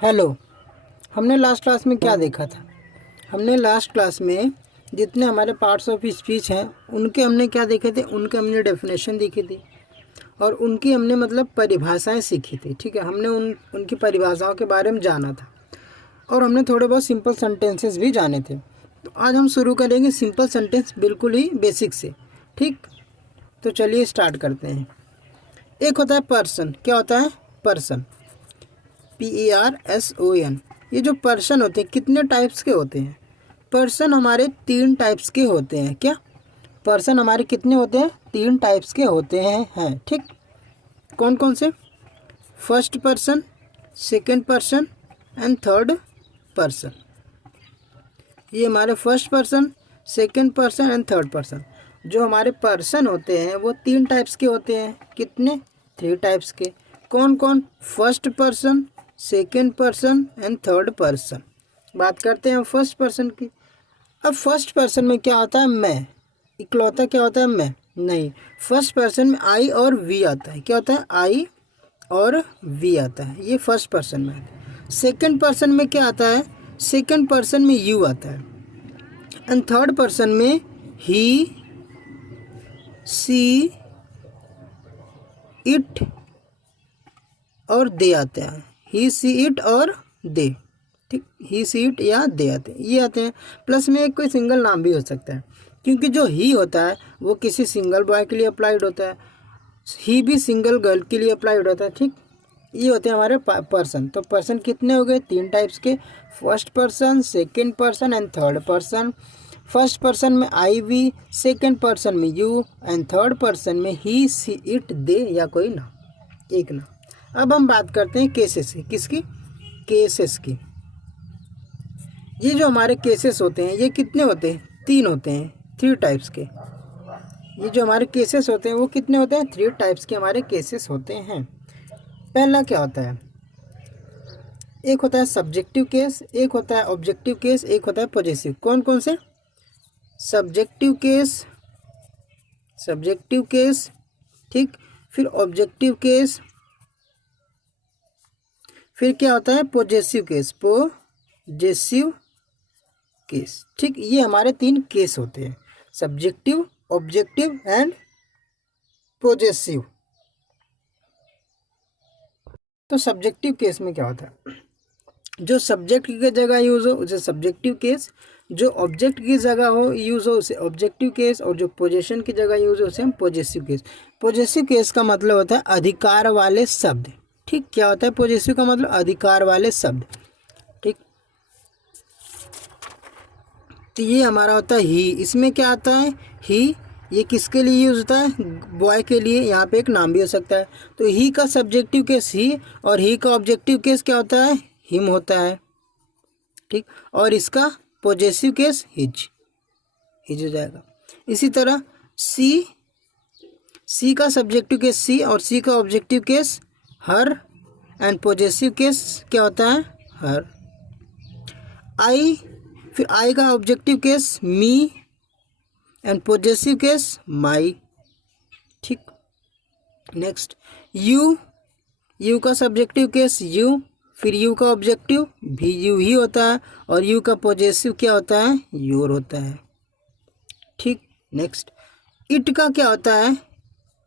Hello. हमने last class में क्या देखा था? हमने लास्ट क्लास में जितने हमारे पार्ट्स ऑफ स्पीच हैं उनके हमने क्या देखे थे, उनके हमने डेफिनेशन देखी थी और उनकी हमने मतलब परिभाषाएं सीखी थी। ठीक है, हमने उनकी परिभाषाओं के बारे में जाना था और हमने थोड़े बहुत सिंपल सेंटेंसेस भी जाने थे। तो आज हम शुरू करेंगे सिंपल सेंटेंस बिल्कुल ही बेसिक से। ठीक, तो चलिए स्टार्ट करते हैं। एक होता है पर्सन। क्या होता है? Person, PERSON। ये जो पर्सन होते हैं कितने टाइप्स के होते हैं? पर्सन हमारे 3 टाइप्स के होते हैं। क्या? पर्सन हमारे कितने होते हैं? 3 टाइप्स के होते हैं। ठीक, कौन कौन से? First person, second person and third person. ये हमारे first person, second person and third person. जो हमारे पर्सन होते हैं वो 3 टाइप्स के होते हैं। कितने? 3 टाइप्स के। कौन कौन? First person, second person and third person. बात करते हैं फर्स्ट पर्सन की। अब फर्स्ट पर्सन में क्या होता है? मैं। इकलौता क्या होता है? मैं नहीं। फर्स्ट पर्सन में आई और वी आता है। क्या होता है? आई और वी आता है। ये फर्स्ट पर्सन में आता है। सेकंड पर्सन में क्या आता है? सेकंड पर्सन में यू आता है एंड थर्ड पर्सन में ही, सी, इट और दे आते हैं। ही, सी, इट और दे। ठीक, ही, सी, इट या दे आते हैं, ये आते हैं। प्लस में एक कोई सिंगल नाम भी हो सकता है, क्योंकि जो ही होता है वो किसी सिंगल बॉय के लिए अप्लाइड होता है, ही भी सिंगल गर्ल के लिए अप्लाइड होता है। ठीक, ये होते हैं हमारे पर्सन। तो पर्सन कितने हो गए? 3 टाइप्स के। First person, second person and third person. First person में आई, वी, सेकंड पर्सन में यू एंड थर्ड पर्सन में ही, सी, इट, दे या कोई ना, एक ना। अब हम बात करते हैं केसेस की। किसकी? केसेस की। ये जो हमारे केसेस होते हैं ये कितने होते हैं? 3 होते हैं, 3 टाइप्स के। ये जो हमारे केसेस होते हैं वो कितने होते हैं? 3 टाइप्स के हमारे केसेस होते हैं। पहला क्या होता है? एक होता है सब्जेक्टिव केस, एक होता है ऑब्जेक्टिव केस, एक होता है पॉजेसिव। कौन कौन से? सब्जेक्टिव केस, सब्जेक्टिव केस, ठीक, फिर ऑब्जेक्टिव केस, फिर क्या होता है? Possessive case, possessive case. ठीक, ये हमारे 3 केस होते हैं, सब्जेक्टिव, ऑब्जेक्टिव एंड पॉजेसिव। तो सब्जेक्टिव केस में क्या होता है? जो सब्जेक्ट की जगह यूज़ हो उसे सब्जेक्टिव केस, जो ऑब्जेक्ट की जगह हो यूज़ हो उसे ऑब्जेक्टिव केस, और जो पोजेशन की जगह यूज़ हो उसे हम पॉजेसिव केस। पॉजेसिव केस का मतलब होता है अधिकार वाले शब्द। ठीक, क्या होता है पॉजेसिव का मतलब? अधिकार वाले शब्द। ठीक, तो ये हमारा होता है ही। इसमें क्या आता है? ही। ये किसके लिए यूज होता है? बॉय के लिए। यहाँ पे एक नाम भी हो सकता है। तो ही का सब्जेक्टिव केस ही और ही का ऑब्जेक्टिव केस क्या होता है? हिम होता है। ठीक, और इसका पॉजेसिव केस हिज, हिज हो जाएगा। इसी तरह सी, सी का सब्जेक्टिव केस सी और सी का objective case her and possessive case क्या होता है? हर। आई, फिर आई का objective case me and possessive case my. ठीक, नेक्स्ट यू, यू का सब्जेक्टिव केस यू, फिर यू का ऑब्जेक्टिव भी यू ही होता है और यू का पॉजेसिव क्या होता है? योर होता है। ठीक, नेक्स्ट इट का क्या होता है?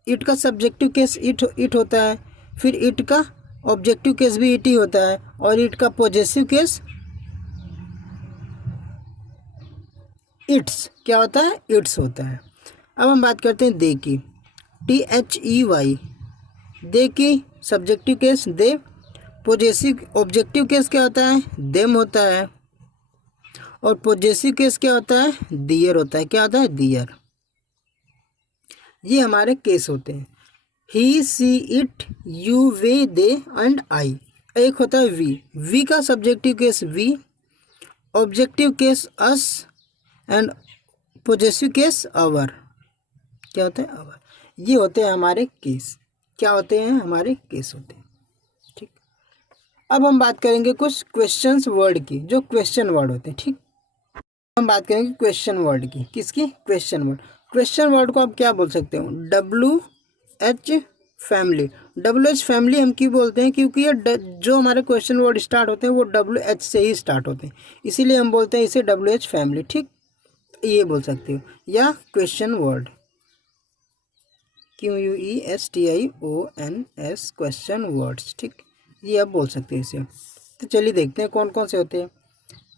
इट का सब्जेक्टिव केस इट होता है, फिर इट का ऑब्जेक्टिव केस भी इट ही होता है और इट का पॉजेसिव केस इट्स क्या होता है? इट्स होता है। अब हम बात करते हैं दे की। THEY, दे की सब्जेक्टिव केस दे, पॉजेसिव ऑब्जेक्टिव केस क्या होता है? देम होता है और पॉजेसिव केस क्या होता है? दियर होता है। क्या होता है? दियर। ये हमारे केस होते हैं। He, she, it, you, we, they and I. एक होता है वी। वी का subjective case we, objective case us and possessive case our. क्या होता है? अवर। ये होते हैं हमारे केस। क्या होते हैं? हमारे केस होते हैं। ठीक, अब हम बात करेंगे कुछ क्वेश्चंस वर्ड की, जो क्वेश्चन वर्ड होते हैं। ठीक, हम बात करेंगे क्वेश्चन वर्ड की। किसकी? Question word. क्वेश्चन वर्ड को आप क्या बोल सकते हो? WH family. WH फैमिली हम क्यों बोलते हैं, क्योंकि ये जो हमारे क्वेश्चन वर्ड स्टार्ट होते हैं वो WH से ही स्टार्ट होते हैं, इसीलिए हम बोलते हैं इसे WH फैमिली। ठीक, ये बोल सकते हो, या question word QUESTIONS question words. ठीक, ये आप बोल सकते हैं इसे। तो चलिए देखते हैं कौन कौन से होते हैं।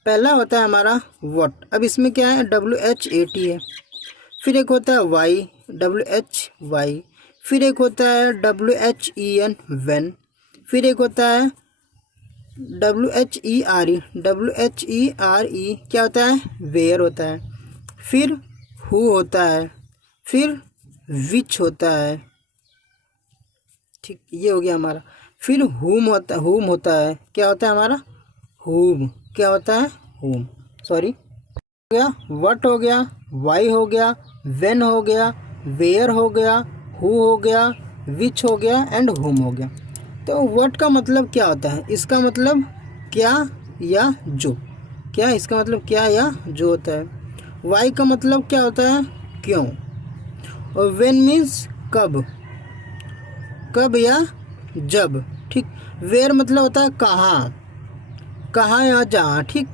पहला होता है हमारा व्हाट। अब इसमें क्या है, WHAT है। फिर एक होता है वाई, WHY। फिर एक होता है WHEN व्हेन। फिर एक होता है WHERE क्या होता है, वेयर होता है। फिर हु होता है, फिर विच होता है। ठीक, ये हो गया हमारा। फिर हुम होता है, क्या होता है हमारा, हुम। क्या होता है, हुम। सॉरी, हो गया व्हाट, हो गया वाई, हो गया व्हेन, हो गया वेयर, हो गया हु, हो गया विच, हो गया एंड हुम हो गया। तो व्हाट का मतलब क्या होता है, इसका मतलब क्या या जो। क्या, इसका मतलब क्या या जो होता है। वाई का मतलब क्या होता है, क्यों। और व्हेन मीन्स कब, कब या जब। ठीक, वेयर मतलब होता है कहाँ, कहाँ या जहाँ। ठीक,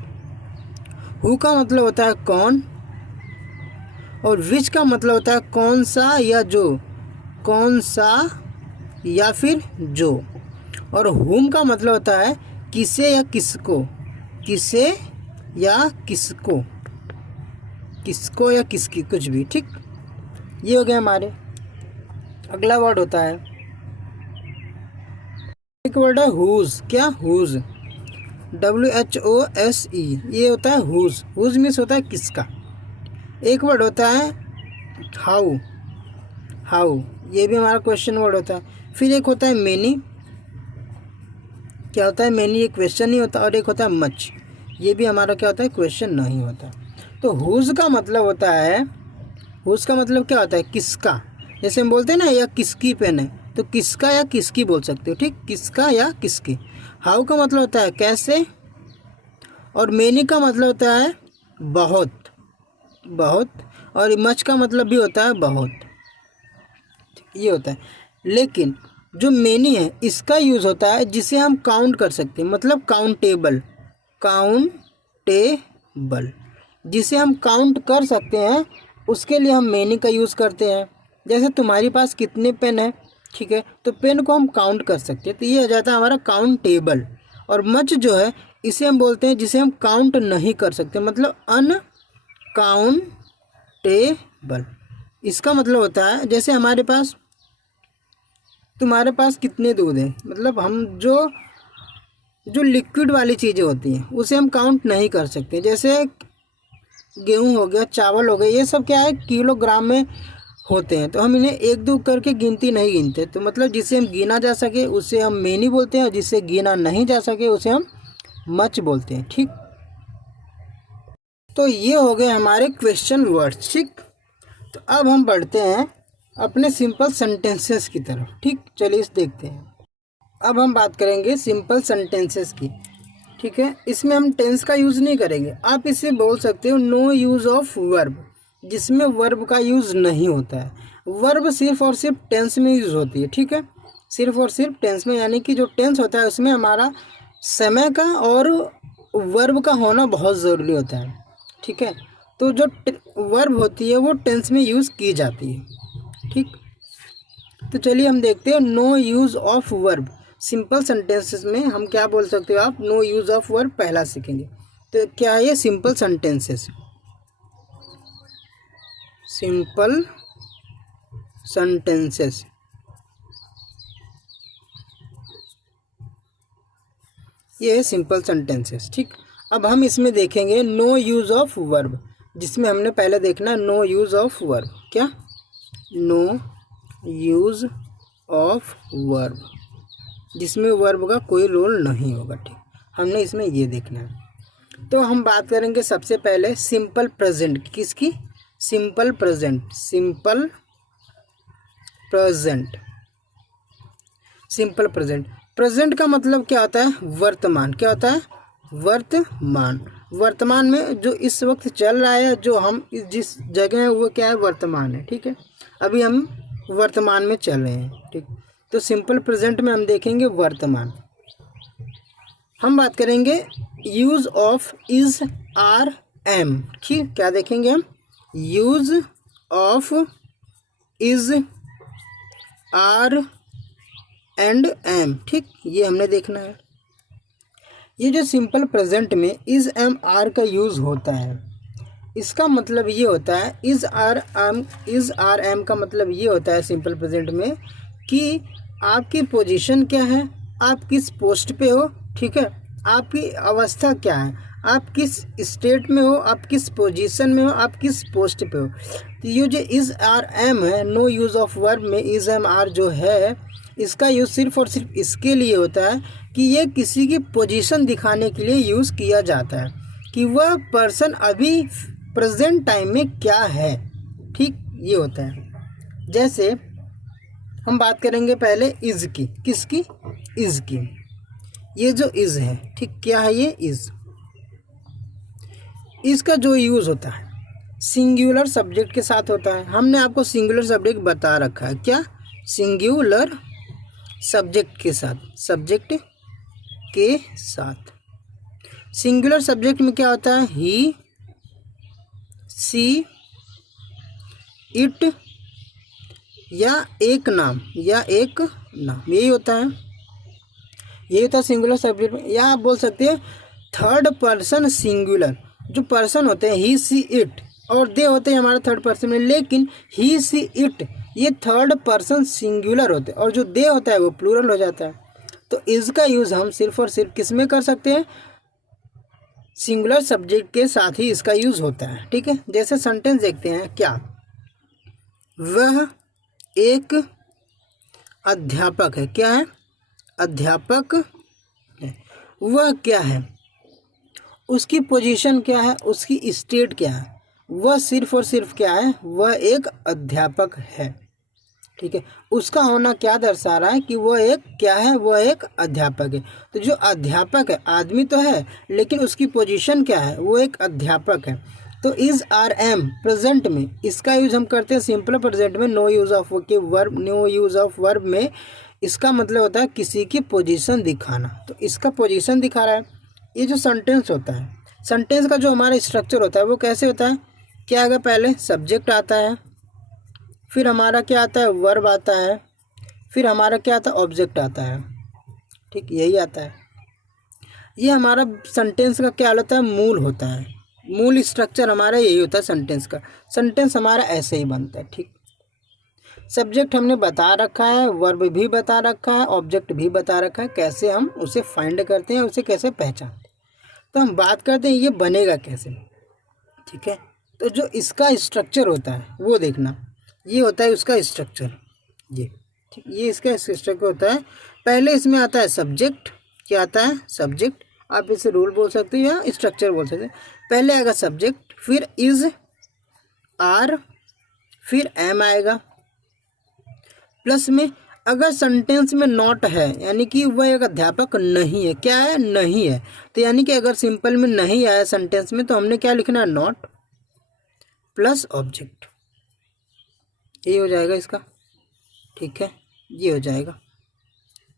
हु का मतलब होता है कौन, और विच का मतलब होता है कौन सा या जो, कौन सा या फिर जो। और हुम का मतलब होता है किसे या किसको, किसे या किसको, किसको या किसकी, कुछ भी। ठीक, ये हो गया हमारे। अगला वर्ड होता है, एक वर्ड है हुज। क्या, हुज, WHOSE, ये होता है हुज। हुज मीन्स होता है किसका। एक वर्ड होता है हाउ, हाउ, ये भी हमारा क्वेश्चन वर्ड होता है। फिर एक होता है मेनी। क्या होता है, मेनी एक क्वेश्चन नहीं होता। और एक होता है मच, ये भी हमारा क्या होता है, क्वेश्चन नहीं होता। तो हुज का मतलब होता है, हुज का मतलब क्या होता है, किसका। जैसे हम बोलते हैं ना, या किसकी पेन है, तो किसका या किसकी बोल सकते हो। ठीक, किसका या किसकी। हाउ का मतलब होता है कैसे। और मेनी का मतलब होता है बहुत, बहुत। और मच का मतलब भी होता है बहुत, ये होता है। लेकिन जो मेनी है इसका यूज़ होता है जिसे हम काउंट कर सकते हैं, मतलब काउंटेबल, काउंटेबल, जिसे हम काउंट कर सकते हैं उसके लिए हम मेनी का यूज़ करते हैं। जैसे तुम्हारे पास कितने पेन है, ठीक है, तो पेन को हम काउंट कर सकते हैं, तो ये हो जाता है हमारा काउंटेबल। और मच जो है इसे हम बोलते हैं जिसे हम काउंट नहीं कर सकते, मतलब अनकाउंटेबल। इसका मतलब होता है जैसे हमारे पास, तुम्हारे पास कितने दूध हैं, मतलब हम जो जो लिक्विड वाली चीज़ें होती हैं उसे हम काउंट नहीं कर सकते। जैसे गेहूं हो गया, चावल हो गया, ये सब क्या है, किलोग्राम में होते हैं, तो हम इन्हें एक दो करके गिनती नहीं गिनते। तो मतलब जिसे हम गिना जा सके उसे हम मेनी बोलते हैं, और जिसे गिना नहीं जा सके उसे हम मच बोलते हैं। ठीक, तो ये हो गए हमारे क्वेश्चन वर्ड्स। ठीक, तो अब हम बढ़ते हैं अपने सिंपल सेंटेंसेस की तरफ। ठीक, चलिए इस देखते हैं। अब हम बात करेंगे सिंपल सेंटेंसेस की। ठीक है, इसमें हम टेंस का यूज़ नहीं करेंगे। आप इसे बोल सकते हो नो यूज़ ऑफ वर्ब, जिसमें वर्ब का यूज़ नहीं होता है। वर्ब सिर्फ और सिर्फ टेंस में यूज़ होती है। ठीक है, सिर्फ और सिर्फ टेंस में, यानी कि जो टेंस होता है उसमें हमारा समय का और वर्ब का होना बहुत ज़रूरी होता है। ठीक है, तो जो वर्ब होती है वो टेंस में यूज़ की जाती है। ठीक, तो चलिए हम देखते हैं no use of verb. Simple sentences में हम क्या बोल सकते हो, आप नो यूज़ ऑफ वर्ब पहला सीखेंगे। तो क्या है ये सिंपल सेंटेंसेस, सिंपल सेंटेंसेस। ये है सिंपल सेंटेंसेस। ठीक, अब हम इसमें देखेंगे नो यूज़ ऑफ वर्ब, जिसमें हमने पहले देखना नो यूज़ ऑफ वर्ब। क्या, नो यूज़ ऑफ वर्ब, जिसमें वर्ब का कोई रोल नहीं होगा। ठीक, हमने इसमें ये देखना है। तो हम बात करेंगे सबसे पहले सिंपल प्रेजेंट। किसकी, simple present, simple present, simple present. Present का मतलब क्या होता है, वर्तमान। क्या होता है, वर्तमान। वर्तमान में जो इस वक्त चल रहा है, जो हम जिस जगह है वो क्या है, वर्तमान है। ठीक है, अभी हम वर्तमान में चल रहे हैं। ठीक, तो सिंपल प्रेजेंट में हम देखेंगे वर्तमान। हम बात करेंगे use of is are am. ठीक, क्या देखेंगे हम? Use of is are and am. ठीक, ये हमने देखना है। ये जो सिंपल प्रेजेंट में इज एम आर का यूज़ होता है, इसका मतलब ये होता है इज आर एम का मतलब ये होता है सिंपल प्रेजेंट में कि आपकी पोजीशन क्या है, आप किस पोस्ट पे हो, ठीक है, आपकी अवस्था क्या है, आप किस स्टेट में हो, आप किस पोजीशन में हो, आप किस पोस्ट पे हो। तो ये जो इज आर एम है, नो यूज़ ऑफ वर्ब में इज एम आर जो है, इसका यूज़ सिर्फ और सिर्फ इसके लिए होता है कि ये किसी की पोजीशन दिखाने के लिए यूज़ किया जाता है कि वह पर्सन अभी प्रेजेंट टाइम में क्या है। ठीक, ये होता है। जैसे हम बात करेंगे पहले इज़ की। किसकी? इज़ की। ये जो इज़ है, ठीक, क्या है ये? इज़ का जो यूज़ होता है सिंगुलर सब्जेक्ट के साथ होता है। हमने आपको सिंगुलर सब्जेक्ट बता रखा है। क्या? सिंगुलर सब्जेक्ट के साथ, सब्जेक्ट के साथ। सिंगुलर सब्जेक्ट में क्या होता है? ही, सी, इट या एक नाम, यही होता है। यही होता है सिंगुलर सब्जेक्ट में। या आप बोल सकते हैं थर्ड पर्सन सिंगुलर। जो पर्सन होते हैं ही, सी, इट और दे होते हैं हमारा थर्ड पर्सन में, लेकिन ही, सी, इट ये थर्ड पर्सन सिंगुलर होते हैं और जो दे होता है वो प्लूरल हो जाता है। तो इज़ का यूज़ हम सिर्फ और सिर्फ किस में कर सकते हैं? सिंगुलर सब्जेक्ट के साथ ही इसका यूज़ होता है। ठीक है, जैसे सेंटेंस देखते हैं। क्या? वह एक अध्यापक है। क्या है? अध्यापक है। वह क्या है? उसकी पोजीशन क्या है? उसकी स्टेट क्या है? वह सिर्फ और सिर्फ क्या है? वह एक अध्यापक है। ठीक है, उसका होना क्या दर्शा रहा है कि वह एक क्या है? वह एक अध्यापक है। तो जो अध्यापक है, आदमी तो है लेकिन उसकी पोजीशन क्या है? वो एक अध्यापक है। तो इज आर एम प्रेजेंट में इसका यूज़ हम करते हैं सिंपल प्रेजेंट में, no use of verb. No use of verb में इसका मतलब होता है किसी की पोजीशन दिखाना। तो इसका पोजीशन दिखा रहा है। ये जो सेंटेंस होता है, सेंटेंस का जो हमारा स्ट्रक्चर होता है वो कैसे होता है? क्या आएगा? पहले सब्जेक्ट आता है, फिर हमारा क्या आता है? वर्ब आता है, फिर हमारा क्या आता है? ऑब्जेक्ट आता है। ठीक, यही आता है। ये हमारा सेंटेंस का क्या होता है? मूल होता है। मूल स्ट्रक्चर हमारा यही होता है सेंटेंस का। सेंटेंस हमारा ऐसे ही बनता है। ठीक, सब्जेक्ट हमने बता रखा है, वर्ब भी बता रखा है, ऑब्जेक्ट भी बता रखा है, कैसे हम उसे फाइंड करते हैं, उसे कैसे पहचानते हैं। तो हम बात करते हैं ये बनेगा कैसे। ठीक है, तो जो इसका स्ट्रक्चर होता है वो देखना, ये होता है उसका स्ट्रक्चर। ये ठीक, ये इसका स्ट्रक्चर होता है। पहले इसमें आता है सब्जेक्ट। क्या आता है? सब्जेक्ट। आप इसे रूल बोल सकते हो या स्ट्रक्चर बोल सकते हैं। पहले आएगा सब्जेक्ट, फिर इज, आर, फिर एम आएगा। प्लस में अगर सेंटेंस में नॉट है यानी कि वह एक अध्यापक नहीं है। क्या है? नहीं है। तो यानी कि अगर सिंपल में नहीं आया सेंटेंस में तो हमने क्या लिखना है? Not plus object. ये हो जाएगा इसका। ठीक है, ये हो जाएगा।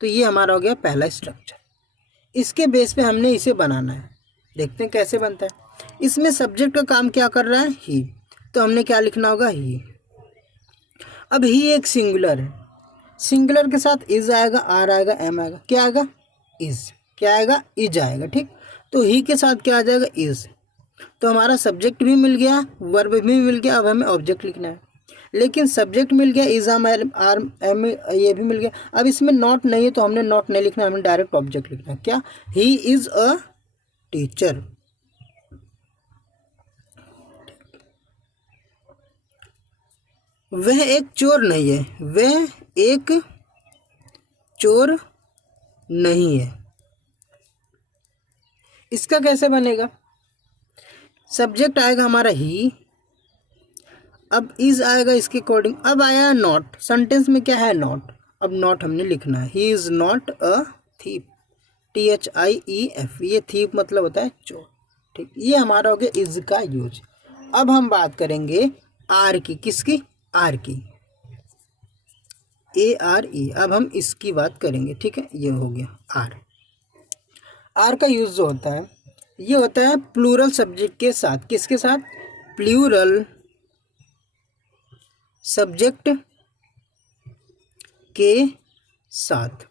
तो ये हमारा हो गया पहला स्ट्रक्चर। इसके बेस पे हमने इसे बनाना है। देखते हैं कैसे बनता है। इसमें सब्जेक्ट का काम क्या कर रहा है? ही। तो हमने क्या लिखना होगा? ही। अब ही एक सिंगुलर है, सिंगुलर के साथ इज आएगा, आर आएगा, एम आएगा। क्या आएगा? इज। क्या आएगा? इज आएगा। ठीक, तो ही के साथ क्या आ जाएगा? इज। तो हमारा सब्जेक्ट भी मिल गया, वर्ब भी मिल गया। अब हमें ऑब्जेक्ट लिखना है, लेकिन सब्जेक्ट मिल गया, इज, आर, एम ये भी मिल गया। अब इसमें नॉट नहीं है तो हमने नॉट नहीं लिखना, हमने डायरेक्ट ऑब्जेक्ट लिखना है। क्या? He is a teacher. वह एक चोर नहीं है। वह एक चोर नहीं है। इसका कैसे बनेगा? सब्जेक्ट आएगा हमारा ही, अब इज आएगा इसके अकॉर्डिंग। अब आया नॉट। सेंटेंस में क्या है? नॉट। अब नॉट हमने लिखना है। He is not a thief. THIEF। ये थीप मतलब होता है चोर। ठीक, ये हमारा हो गया इज का यूज। अब हम बात करेंगे आर की। किसकी? आर की। ARE। अब हम इसकी बात करेंगे, ठीक है। ये हो गया आर। आर का यूज़ जो होता है ये होता है प्लूरल सब्जेक्ट के साथ। किसके साथ? प्लूरल सब्जेक्ट के साथ।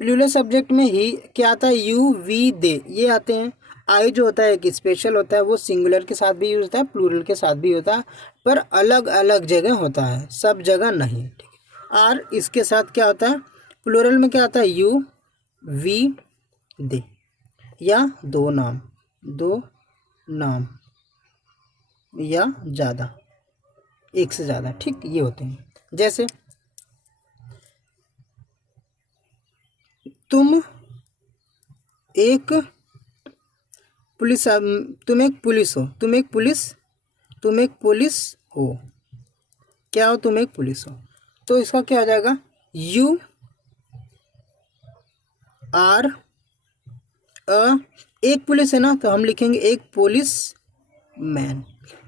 प्लूरल सब्जेक्ट में ही क्या आता है? यू, वी, दे, ये आते हैं। आई जो होता है एक स्पेशल होता है, वो सिंगुलर के साथ भी यूज होता है, प्लूरल के साथ भी होता है, पर अलग अलग जगह होता है, सब जगह नहीं, ठीक है। आर इसके साथ क्या होता है? प्लूरल में क्या आता है? यू, वी, दे, या दो नाम, दो नाम या ज़्यादा, एक से ज़्यादा, ठीक, ये होते हैं। जैसे तुम एक पुलिस, तुम एक पुलिस हो, तुम एक पुलिस, तुम एक पुलिस हो, क्या हो? तुम एक पुलिस हो। तो इसका क्या हो जाएगा? यू आर अ, एक पुलिस है ना, तो हम लिखेंगे एक पुलिस मैन,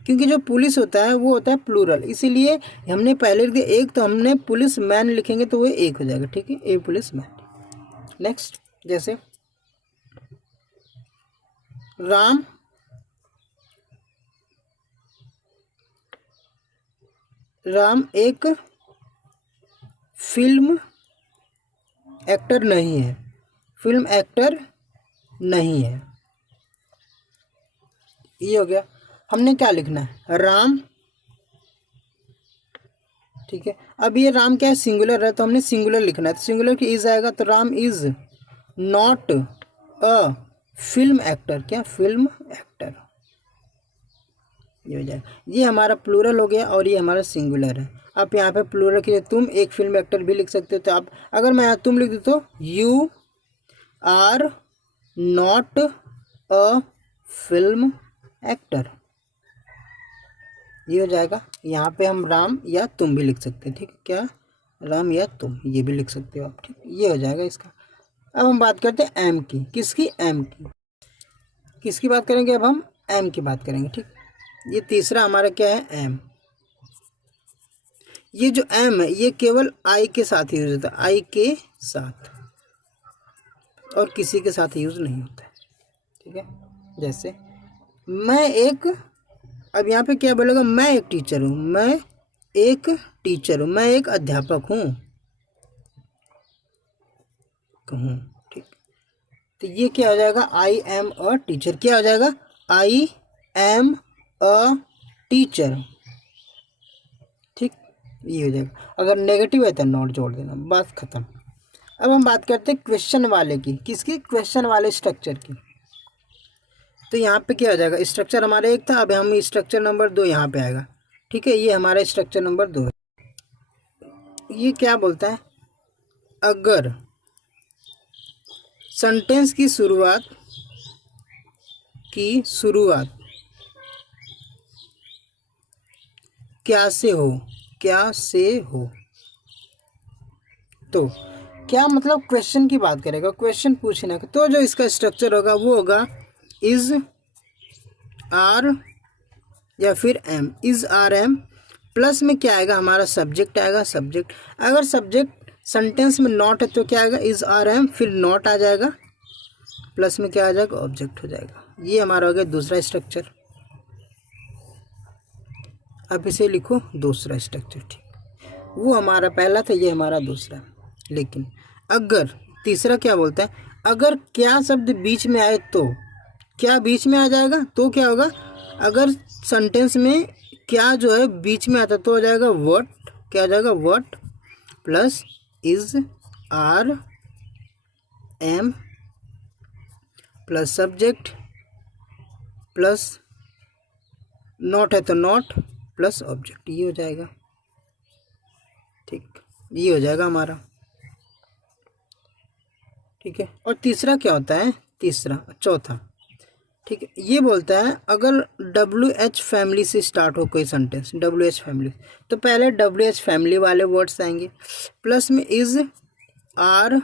क्योंकि जो पुलिस होता है वो होता है प्लूरल, इसीलिए हमने पहले लिख दिया एक, तो हमने पुलिस मैन लिखेंगे तो वो एक हो जाएगा, ठीक है, ए पुलिस मैन। नेक्स्ट, जैसे राम राम एक फिल्म एक्टर नहीं है, फिल्म एक्टर नहीं है, ये हो गया। हमने क्या लिखना है? राम, ठीक है। अब ये राम क्या है? सिंगुलर है, तो हमने सिंगुलर लिखना है, तो सिंगुलर की इज आएगा, तो Ram is not a film actor, क्या? फिल्म एक्टर, ये हो जाएगा। ये हमारा प्लूरल हो गया और ये हमारा सिंगुलर है। आप यहाँ पे प्लूरल के लिए तुम एक फिल्म एक्टर भी लिख सकते हो, तो आप अगर मैं यहाँ तुम लिख दूँ तो you are not a film actor, ये हो जाएगा। यहाँ पे हम राम या तुम भी लिख सकते हैं, ठीक है, क्या? राम या तुम, ये भी लिख सकते हो आप, ठीक, ये हो जाएगा इसका। अब हम बात करते हैं एम की। किसकी? एम की। किसकी बात करेंगे? अब हम एम की बात करेंगे, ठीक। ये तीसरा हमारा क्या है? एम। ये जो एम है ये केवल आई के साथ यूज होता है, आई के साथ, और किसी के साथ यूज नहीं होता है, ठीक है। जैसे मैं एक, अब यहाँ पे क्या बोलेगा? मैं एक टीचर हूँ, मैं एक टीचर हूँ, मैं एक अध्यापक हूँ, कहूँ, ठीक। तो ये क्या हो जाएगा? आई एम अ टीचर, क्या हो जाएगा? आई एम अ टीचर, ठीक, ये हो जाएगा। अगर नेगेटिव है तो नॉट जोड़ देना, बस खत्म। अब हम बात करते हैं क्वेश्चन वाले की। किसकी? क्वेश्चन वाले स्ट्रक्चर की। तो यहाँ पे क्या हो जाएगा? स्ट्रक्चर हमारा एक था, अब हम स्ट्रक्चर नंबर 2 यहाँ पे आएगा, ठीक है। ये हमारा स्ट्रक्चर नंबर 2 है। ये क्या बोलता है? अगर सेंटेंस की शुरुआत क्या से हो, क्या से हो, तो क्या मतलब? क्वेश्चन की बात करेगा, क्वेश्चन पूछने का, तो जो इसका स्ट्रक्चर होगा वो होगा इज आर या फिर am, is are am, plus में क्या आएगा? हमारा सब्जेक्ट आएगा, सब्जेक्ट। अगर सब्जेक्ट सेंटेंस में नॉट है तो क्या आएगा? इज आर एम, फिर नॉट आ जाएगा, प्लस में क्या आ जाएगा? ऑब्जेक्ट हो जाएगा। ये हमारा हो गया दूसरा स्ट्रक्चर। अब इसे लिखो दूसरा स्ट्रक्चर, ठीक। वो हमारा पहला था, ये हमारा दूसरा। लेकिन अगर तीसरा क्या बोलता है? अगर क्या शब्द बीच में आए तो, क्या बीच में आ जाएगा तो क्या होगा? अगर सेंटेंस में क्या जो है बीच में आता तो हो जाएगा व्हाट, क्या आ जाएगा? What plus is are am plus subject plus not है तो नॉट प्लस ऑब्जेक्ट, ये हो जाएगा, ठीक, ये हो जाएगा हमारा, ठीक है। और तीसरा क्या होता है? चौथा, ठीक है, ये बोलता है अगर WH फैमिली से स्टार्ट हो कोई सेंटेंस, WH फैमिली, तो पहले WH फैमिली वाले वर्ड्स आएंगे, प्लस में इज आर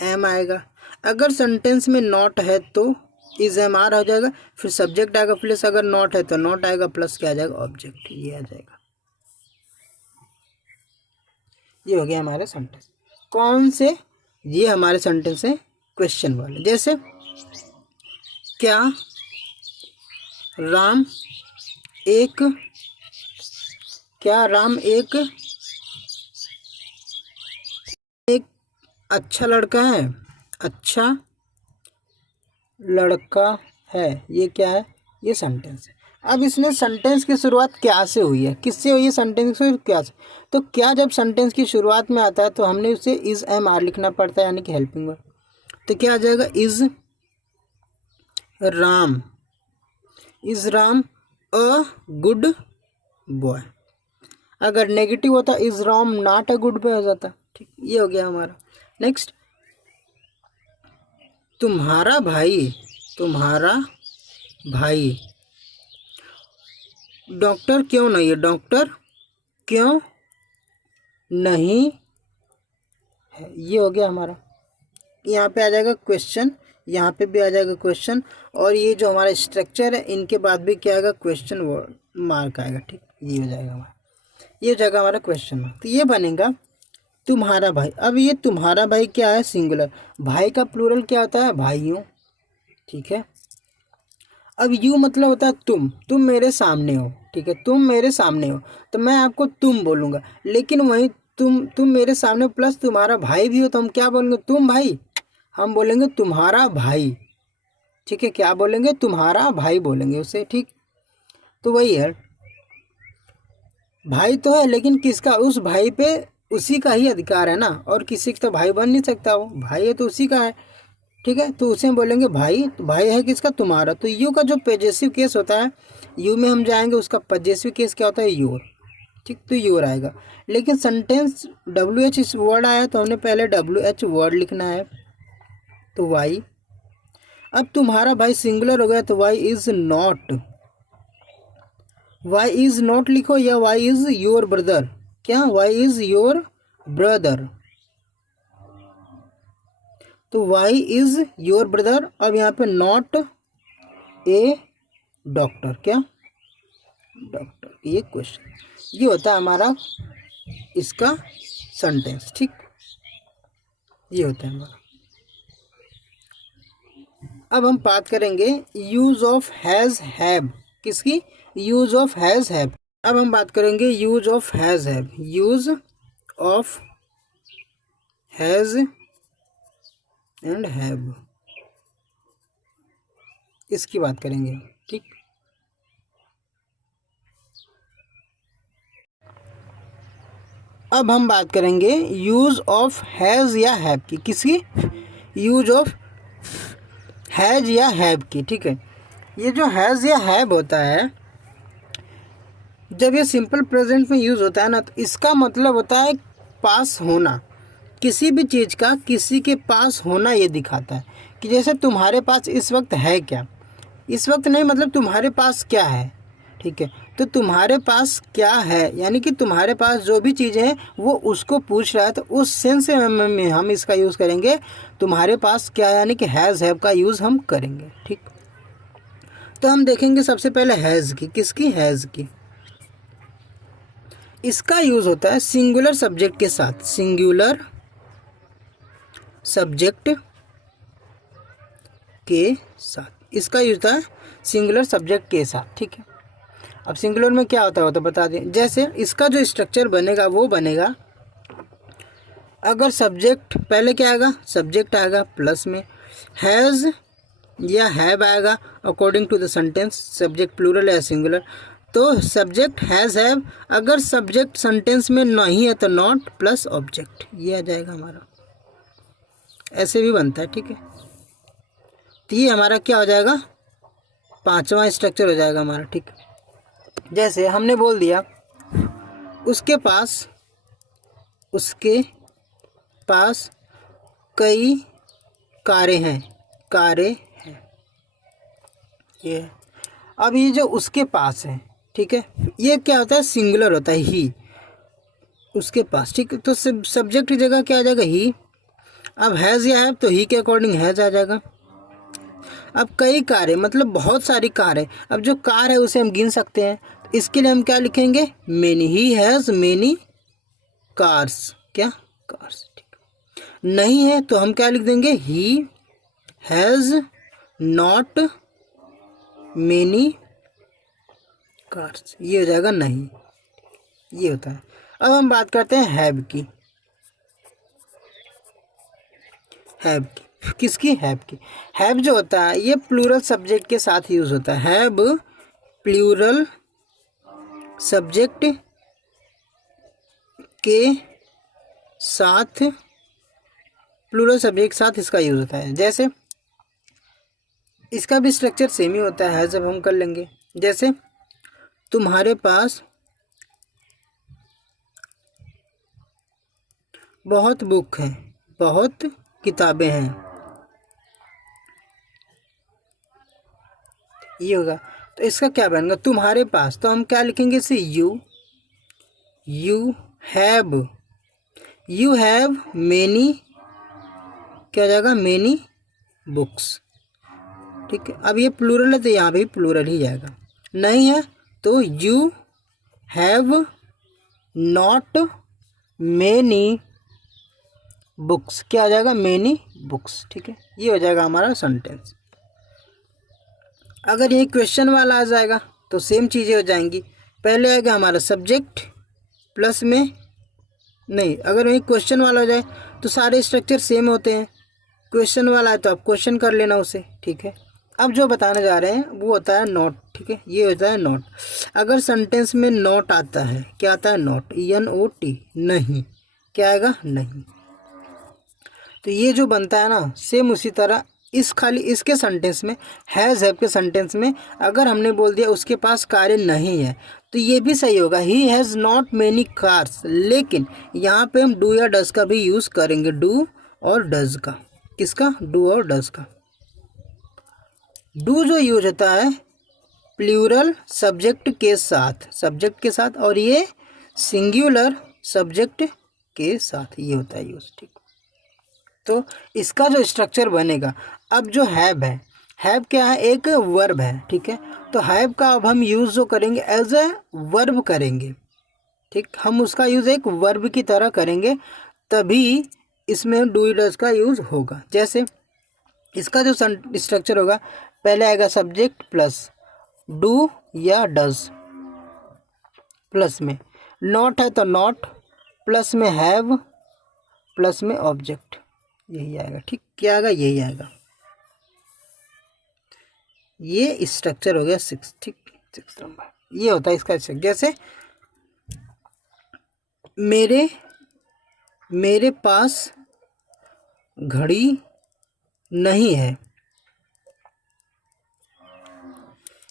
एम आएगा। अगर सेंटेंस में नॉट है तो इज एम आर हो जाएगा, फिर सब्जेक्ट आएगा, प्लस अगर नॉट है तो नॉट आएगा, प्लस क्या आ जाएगा? ऑब्जेक्ट, ये आ जाएगा। ये हो गया हमारे सेंटेंस। कौन से? ये हमारे सेंटेंस है क्वेश्चन वाले। जैसे क्या राम एक एक अच्छा लड़का है? अच्छा लड़का है, ये क्या है? ये सेंटेंस है। अब इसमें सेंटेंस की शुरुआत क्या से हुई है? किससे हुई है सेंटेंस की? क्या से? तो क्या जब सेंटेंस की शुरुआत में आता है तो हमने उसे इज एम आर लिखना पड़ता है, यानी कि हेल्पिंग वर्ब। तो क्या आ जाएगा? Is Ram a good boy. अगर नेगेटिव होता is Ram not a good boy हो जाता। ठीक, ये हो गया हमारा। नेक्स्ट, तुम्हारा भाई डॉक्टर क्यों नहीं है? डॉक्टर क्यों नहीं है, ये हो गया हमारा। यहाँ पे आ जाएगा क्वेश्चन, यहाँ पे भी आ जाएगा क्वेश्चन, और ये जो हमारा स्ट्रक्चर है इनके बाद भी क्या आएगा? क्वेश्चन मार्क आएगा। ठीक, ये हो जाएगा हमारा, ये हो जाएगा हमारा क्वेश्चन मार्क। तो ये बनेगा तुम्हारा भाई। अब ये तुम्हारा भाई क्या है? सिंगुलर। भाई का प्लूरल क्या होता है? भाइयों। ठीक है। अब यू मतलब होता है तुम मेरे सामने हो। ठीक है, तुम मेरे सामने हो तो मैं आपको तुम बोलूँगा, लेकिन वहीं तुम मेरे सामने प्लस तुम्हारा भाई भी हो तो हम क्या बोलेंगे? तुम भाई, हम बोलेंगे तुम्हारा भाई। ठीक है, क्या बोलेंगे? तुम्हारा भाई बोलेंगे उसे। ठीक, तो वही है, भाई तो है लेकिन किसका? उस भाई पे उसी का ही अधिकार है ना, और किसी का तो भाई बन नहीं सकता, वो भाई है तो उसी का है। ठीक है, तो उसे हम बोलेंगे भाई। तो भाई है किसका? तुम्हारा। तो यू का जो पॉजेसिव केस होता है, यू में हम जाएंगे, उसका पॉजेसिव केस क्या होता है? योर। ठीक, तो योर आएगा। लेकिन सेंटेंस डब्ल्यू एच इस वर्ड आया तो हमने पहले डब्ल्यू एच वर्ड लिखना है, तो वाई। अब तुम्हारा भाई सिंगुलर हो गया तो वाई इज नॉट लिखो, या वाई इज योर ब्रदर। क्या? वाई इज योर ब्रदर, तो वाई इज योर ब्रदर। अब यहाँ पे नॉट ए डॉक्टर। क्या? डॉक्टर। ये क्वेश्चन, ये होता है हमारा इसका सेंटेंस। ठीक, ये होता है हमारा। अब हम बात करेंगे यूज ऑफ हैज हैव। किसकी? Use of has have. अब हम बात करेंगे use of has have. Use of has and have, इसकी बात करेंगे। ठीक, अब हम बात करेंगे यूज ऑफ हैज़ या हैव की। किसकी? यूज ऑफ हैज या हैव की। ठीक है, ये जो हैज़ या हैव होता है, जब ये सिंपल प्रेजेंट में यूज़ होता है ना, तो इसका मतलब होता है पास होना। किसी भी चीज़ का किसी के पास होना ये दिखाता है कि जैसे तुम्हारे पास इस वक्त है क्या, इस वक्त नहीं, मतलब तुम्हारे पास क्या है। ठीक है, तो तुम्हारे पास क्या है यानी कि तुम्हारे पास जो भी चीज़ें हैं वो उसको पूछ रहा है, तो उस सेंस में हम इसका यूज़ करेंगे। तुम्हारे पास क्या यानी कि हैज़ हैव का यूज़ हम करेंगे। ठीक, तो हम देखेंगे सबसे पहले हैज़ की। किसकी? हैज़ की। इसका यूज़ होता है सिंगुलर सब्जेक्ट के साथ। सिंगुलर सब्जेक्ट के साथ इसका यूज होता है, सिंगुलर सब्जेक्ट के साथ। ठीक है, अब सिंगुलर में क्या होता है वो तो बता दें। जैसे इसका जो स्ट्रक्चर बनेगा वो बनेगा, अगर सब्जेक्ट पहले क्या आएगा? सब्जेक्ट आएगा, प्लस में हैज़ या हैव आएगा according to the sentence, subject plural या सिंगुलर। तो सब्जेक्ट हैज़ हैव, अगर सब्जेक्ट सेंटेंस में नहीं है तो नॉट प्लस ऑब्जेक्ट, ये आ जाएगा हमारा। ऐसे भी बनता है। ठीक है, तो ये हमारा क्या हो जाएगा? पांचवा स्ट्रक्चर हो जाएगा हमारा। ठीक, जैसे हमने बोल दिया उसके पास कई कारें हैं। ये है। अब ये जो उसके पास है, ठीक है, ये क्या होता है? सिंगुलर होता है, ही। उसके पास। ठीक है, तो सब्जेक्ट की जगह क्या आ जाएगा? ही। अब हैज़ या हैव, तो ही के अकॉर्डिंग हैज़ आ जाएगा। अब कई कारें मतलब बहुत सारी कार है। अब जो कार है उसे हम गिन सकते हैं, तो इसके लिए हम क्या लिखेंगे? Many. He has many cars. क्या, कार्स। ठीक, नहीं है तो हम क्या लिख देंगे, he has not many cars, ये हो जाएगा नहीं, ये होता है। अब हम बात करते हैं हैव की। हैव की किसकी, हैव की। हैव जो होता है ये प्लूरल सब्जेक्ट के साथ यूज होता है। हैव प्लूरल सब्जेक्ट के साथ, प्लूरल सब्जेक्ट के साथ इसका यूज होता है। जैसे इसका भी स्ट्रक्चर सेम ही होता है, जब हम कर लेंगे। जैसे तुम्हारे पास बहुत बुक हैं, बहुत किताबें हैं, ये होगा। तो इसका क्या बनेगा, तुम्हारे पास, तो हम क्या लिखेंगे इसे, you have, you have many, क्या हो जाएगा, मेनी बुक्स। ठीक है, अब ये प्लूरल है तो यहाँ भी प्लूरल ही जाएगा। नहीं है तो you have not many books, क्या आ जाएगा, मेनी बुक्स। ठीक है, ये हो जाएगा हमारा सेंटेंस। अगर ये क्वेश्चन वाला आ जाएगा तो सेम चीज़ें हो जाएंगी। पहले आएगा हमारा सब्जेक्ट प्लस में, नहीं, अगर वही क्वेश्चन वाला हो जाए तो सारे स्ट्रक्चर सेम होते हैं। क्वेश्चन वाला है तो आप क्वेश्चन कर लेना उसे। ठीक है, अब जो बताने जा रहे हैं वो होता है नॉट। ठीक है, ये होता है नॉट। अगर सेंटेंस में नॉट आता है, क्या आता है, नॉट, NOT, नहीं, क्या आएगा, नहीं। तो ये जो बनता है ना, सेम उसी तरह इस खाली इसके सेंटेंस में, हैज़ हैव के सेंटेंस में अगर हमने बोल दिया उसके पास कारें नहीं है तो ये भी सही होगा, he has not many cars. लेकिन यहाँ पे हम डू या डज का भी यूज़ करेंगे, डू और डज का। किसका, डू और डज का। डू जो यूज होता है प्लूरल सब्जेक्ट के साथ, सब्जेक्ट के साथ, और ये सिंगुलर सब्जेक्ट के साथ, ये होता है यूज। ठीक, तो इसका जो स्ट्रक्चर बनेगा, अब जो हैव है, हैव क्या है, एक वर्ब है। ठीक है, तो हैव का अब हम यूज़ जो करेंगे एज ए वर्ब करेंगे। ठीक, हम उसका यूज़ एक वर्ब की तरह करेंगे, तभी इसमें डू डज का यूज़ होगा। जैसे इसका जो स्ट्रक्चर होगा, पहले आएगा सब्जेक्ट प्लस डू या डज, प्लस में नॉट है तो नॉट, प्लस में हैव, प्लस में ऑब्जेक्ट, यही आएगा। ठीक, क्या आएगा, यही आएगा। ये स्ट्रक्चर हो गया 6। ठीक, 6 नंबर ये होता है इसका स्ट्रक्चर। जैसे मेरे पास घड़ी नहीं है,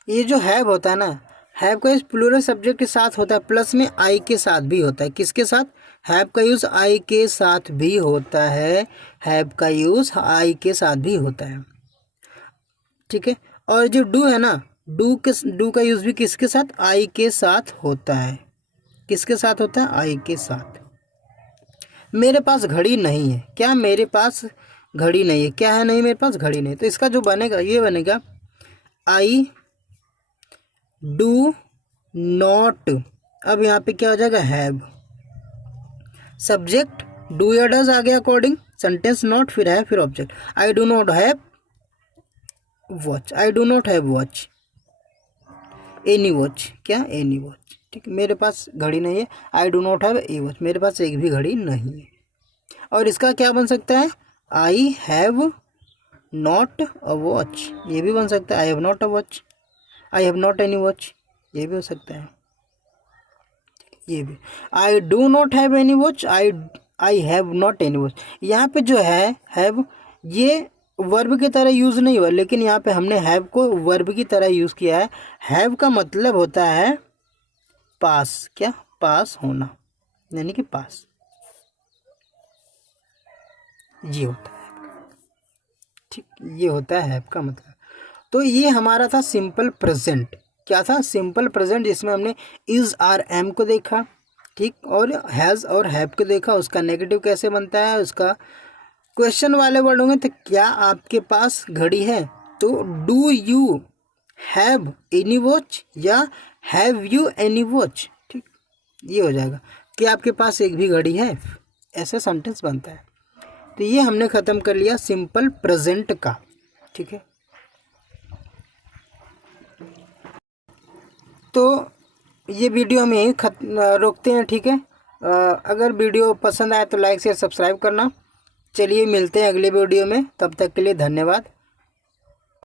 ये जो हैव होता है ना, हैव का यूज प्लूरल सब्जेक्ट के साथ होता है, प्लस में आई के साथ भी होता है। किसके साथ, हैव का यूज आई के साथ भी होता है, हैव का यूज आई के साथ भी होता है। ठीक है, और जो डू है ना, डू का यूज भी किसके साथ, आई के साथ होता है। किसके साथ होता है, आई के साथ। मेरे पास घड़ी नहीं है, क्या, मेरे पास घड़ी नहीं है, क्या है, नहीं, मेरे पास घड़ी नहीं। तो इसका जो बनेगा, ये बनेगा आई डू नॉट। अब यहाँ पे क्या हो जाएगा, हैव, सब्जेक्ट डू या डज आ गया अकॉर्डिंग सेंटेंस नॉट, फिर है, फिर object. I do not have watch, I do not have watch any watch, क्या, एनी वॉच। ठीक, मेरे पास घड़ी नहीं है, I do not have a watch, मेरे पास एक भी घड़ी नहीं है। और इसका क्या बन सकता है, I have not a watch, ये भी बन सकता है। I have not a watch, I have not any watch, ये भी हो सकता है। ये भी, I do not have any watch, I have not any watch. यहाँ पे जो है हैव, ये वर्ब की तरह यूज़ नहीं हुआ, लेकिन यहाँ पे हमने हैव को वर्ब की तरह यूज़ किया है। हैव का मतलब होता है पास, क्या, पास होना, यानी कि पास, ये होता है। ठीक, ये होता है हैव का मतलब। तो ये हमारा था सिंपल प्रेजेंट। क्या था, सिंपल प्रेजेंट, जिसमें हमने इज आर एम को देखा, ठीक, और हैज़ और हैव को देखा, उसका नेगेटिव कैसे बनता है, उसका क्वेश्चन वाले वर्ड होंगे तो क्या आपके पास घड़ी है, तो do you have any watch या हैव यू एनी वॉच। ठीक, ये हो जाएगा कि आपके पास एक भी घड़ी है, ऐसा सेंटेंस बनता है। तो ये हमने ख़त्म कर लिया सिंपल प्रेजेंट का। ठीक है, तो ये वीडियो हम यहीं रोकते हैं। ठीक है, अगर वीडियो पसंद आए तो लाइक शेयर सब्सक्राइब करना। चलिए मिलते हैं अगले वीडियो में, तब तक के लिए धन्यवाद।